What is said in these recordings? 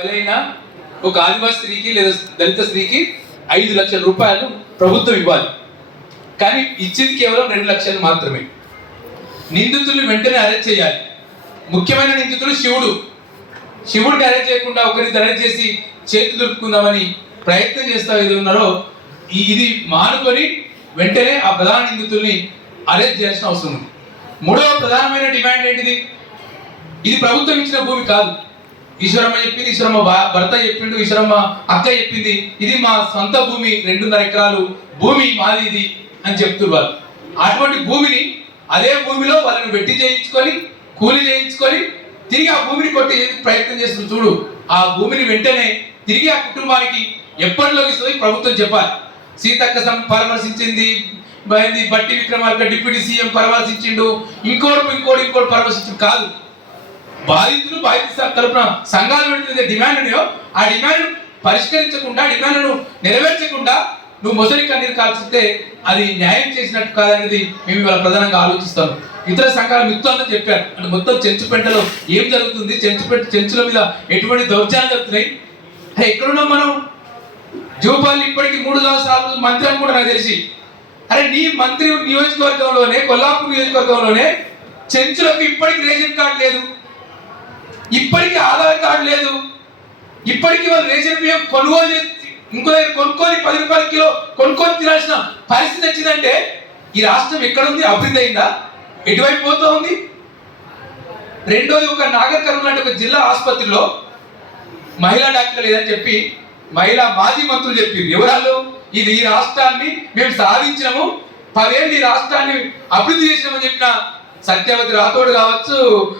ఎవరైనా ఒక ఆదివాసి స్త్రీకి లేదా దళిత స్త్రీకి ఐదు లక్షల రూపాయలు ప్రభుత్వం ఇవ్వాలి. కానీ ఇచ్చింది కేవలం రెండు లక్షలు మాత్రమే. నిందితుల్ని వెంటనే అరెస్ట్ చేయాలి. ముఖ్యమైన నిందితుడు శివుడు. శివుడిని అరెస్ట్ చేయకుండా ఒకరిని అరెస్ట్ చేసి చేతి దులుపుకుందామని ప్రయత్నం చేస్తా ఏది ఉన్నారో ఇది మానుకొని వెంటనే ఆ ప్రధాన నిందితుల్ని అరెస్ట్ చేయాల్సిన అవసరం ఉంది. మూడవ ప్రధానమైన డిమాండ్ ఏంటిది? ఇది ప్రభుత్వం ఇచ్చిన భూమి కాదు. ఈశ్వరమ్మ చెప్పింది ఈశ్వరమ్మ భర్త చెప్పిండు ఈశ్వరమ్మ అక్క చెప్పింది ఇది మా సొంత భూమి రెండున్నర ఎకరాలు భూమి మాది ఇది అని చెప్తున్నారు. వాళ్ళు అటువంటి భూమిని అదే భూమిలో వాళ్ళని వెట్టి చేయించుకొని కూలి చేయించుకొని తిరిగి ఆ భూమిని కొట్టి ప్రయత్నం చేస్తున్నారు. చూడు ఆ భూమిని వెంటనే తిరిగి ఆ కుటుంబానికి ఎప్పటిలోకి ఇస్తుంది ప్రభుత్వం చెప్పాలి. సీతక్క సం పరామర్శించింది బట్టి విక్రమార్క డిప్యూటీ సీఎం పరామర్శించిండు ఇంకోటి ఇంకోటి ఇంకోటి పరామర్శించిండు కాదు. బాధితులు బాధిత తరపున సంఘాలు పెడుతుంది డిమాండ్ ఉన్నాయో ఆ డిమాండ్ పరిష్కరించకుండా డిమాండ్ను నెరవేర్చకుండా నువ్వు మొసలి కన్నీరు కాల్చితే అది న్యాయం చేసినట్టు కాదనేది మేము ఇవాళ ప్రధానంగా ఆలోచిస్తాం. ఇతర సంఘాల మిత్రులందరూ చెప్పారు. అంటే మొత్తం చెంచుపెంటలో ఏం జరుగుతుంది? చెంచుపెంట చెంచుల మీద ఎటువంటి దౌర్జన్యాలు జరుగుతున్నాయి? అరే ఎక్కడున్నాం మనం? జూపాల్ ఇప్పటికి మూడు సంవత్సరాలు మంత్రి అని కూడా నాకు తెలిసి. అరే నీ మంత్రి నియోజకవర్గంలోనే కొల్లాపూర్ నియోజకవర్గంలోనే చెంచులకు ఇప్పటికి రేషన్ కార్డు లేదు. ఇప్పటికీ ఆధార్ కార్డు లేదు. ఇప్పటికీ వాళ్ళు రేషన్ బియ్యం కొనుగోలు చేసి ఇంకో దగ్గర కొనుక్కొని పది రూపాయల కిలో కొనుక్కొని తినాల్సిన పరిస్థితి వచ్చిందంటే ఈ రాష్ట్రం ఎక్కడుంది? అభివృద్ధి అయిందా? ఎటువైపు పోతూ ఉంది? రెండోది ఒక నాగర్ కర్నూలు లాంటి ఒక జిల్లా ఆసుపత్రిలో మహిళా డాక్టర్ లేదని చెప్పి మహిళా మాజీ మంత్రులు చెప్పింది ఎవరాళ్ళు? ఇది ఈ రాష్ట్రాన్ని మేము సాధించినాము. పదేళ్ళు ఈ రాష్ట్రాన్ని అభివృద్ధి చేసినామని చెప్పిన సత్యవతి రాథోడ్ కావచ్చు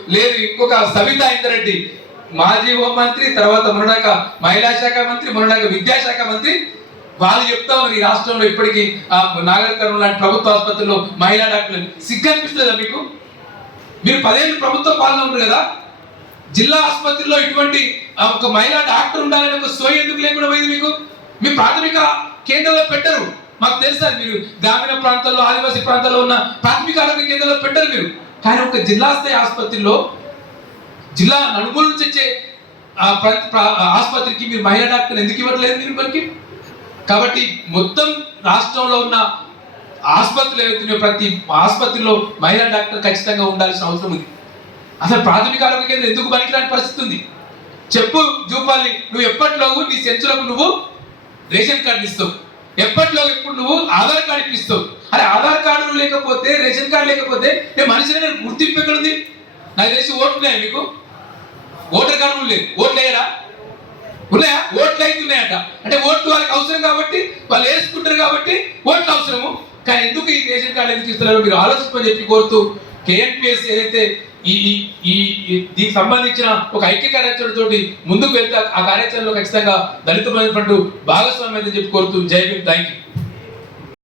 లేదు ఇంకొక సవితా ఇంద్రెడ్డి. మాజీ హోంమంత్రి తర్వాత మొన్నడాక మహిళా శాఖ మంత్రి మొన్నడాక విద్యాశాఖ మంత్రి. వాళ్ళు చెప్తా ఉన్నారు ఈ రాష్ట్రంలో ఇప్పటికీ ఆ నాగర్ లాంటి ప్రభుత్వ ఆసుపత్రుల్లో మహిళా డాక్టర్లు. సిగ్గు అనిపిస్తుందా మీకు? మీరు పదేళ్ళు ప్రభుత్వ పాలన ఉన్నారు కదా? జిల్లా ఆసుపత్రిలో ఇటువంటి ఆ, ఒక మహిళా డాక్టర్ ఉండాలని ఒక సోయి ఎందుకు లేకుండా పోయింది మీకు? మీ ప్రాథమిక కేంద్రంలో పెట్టరు. మాకు తెలుసా మీరు గ్రామీణ ప్రాంతాల్లో ఆదివాసీ ప్రాంతాల్లో ఉన్న ప్రాథమిక ఆరోగ్య కేంద్రంలో పెట్టరు మీరు. కానీ ఒక జిల్లా స్థాయి ఆసుపత్రిలో జిల్లా నలుగురు నుంచి వచ్చే ఆసుపత్రికి మీరు మహిళా డాక్టర్ ఎందుకు ఇవ్వట్లేదు మీరు మనకి కాబట్టి మొత్తం రాష్ట్రంలో ఉన్న ఆసుపత్రులు ఏవైతున్నాయో ప్రతి ఆసుపత్రిలో మహిళా డాక్టర్ ఖచ్చితంగా ఉండాల్సిన అవసరం ఉంది. అసలు ప్రాథమిక ఆరోగ్య కేంద్రం ఎందుకు పనికిరాని పరిస్థితి ఉంది? చెప్పు జూపాలి నువ్వు ఎప్పటిలోగు నీ సెంచులకు నువ్వు రేషన్ కార్డు ఇస్తావు. ఎప్పటిలో నువ్వు ఆధార్ కార్డు ఇప్పిస్తావు. అరే ఆధార్ కార్డు లేకపోతే రేషన్ కార్డు లేకపోతే నేను మనిషిని నేను గుర్తింపు ఎక్కడుంది? నాకు తెలిసి ఓట్లు ఉన్నాయా మీకు? ఓటర్ కార్డు లేదు ఓట్లు వేయరా ఉన్నాయా? ఓట్లు అవుతున్నాయట అంటే ఓట్లు వాళ్ళకి అవసరం కాబట్టి వాళ్ళు వేసుకుంటారు కాబట్టి ఓట్లు అవసరము. కానీ ఎందుకు ఈ రేషన్ కార్డు ఎందుకు ఇస్తున్నారో మీరు ఆలోచించమని చెప్పి కోరుతూ కేఎన్పిఎస్ ఏదైతే ఈ ఈ- దీనికి సంబంధించిన ఒక ఐక్య కార్యాచరణతోటి ముందుకు వెళ్తే ఆ కార్యాచరణలో ఖచ్చితంగా దళిత బంధు ఫ్రంట్ భాగస్వామ్యం చెప్పి కోరుతూ జై భీమ్. Thank you